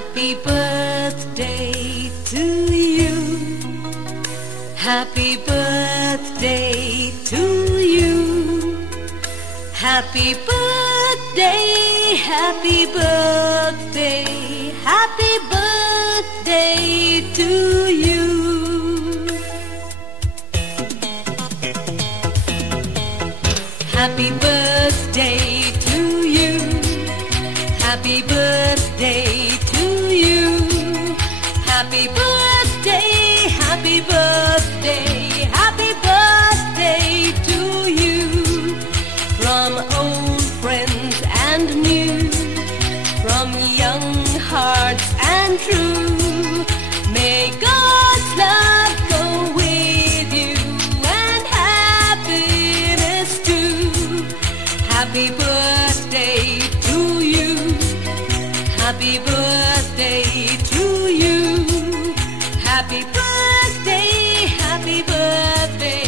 Happy birthday to you. Happy birthday to you. Happy birthday, happy birthday, happy birthday to you. Happy birthday to you. Happy birthday to you. Happy birthday, happy birthday, happy birthday to you. From old friends and new, from young hearts and true, may God's love go with you and happiness too. Happy birthday to you. Happy birthday to you. Happy birthday, happy birthday.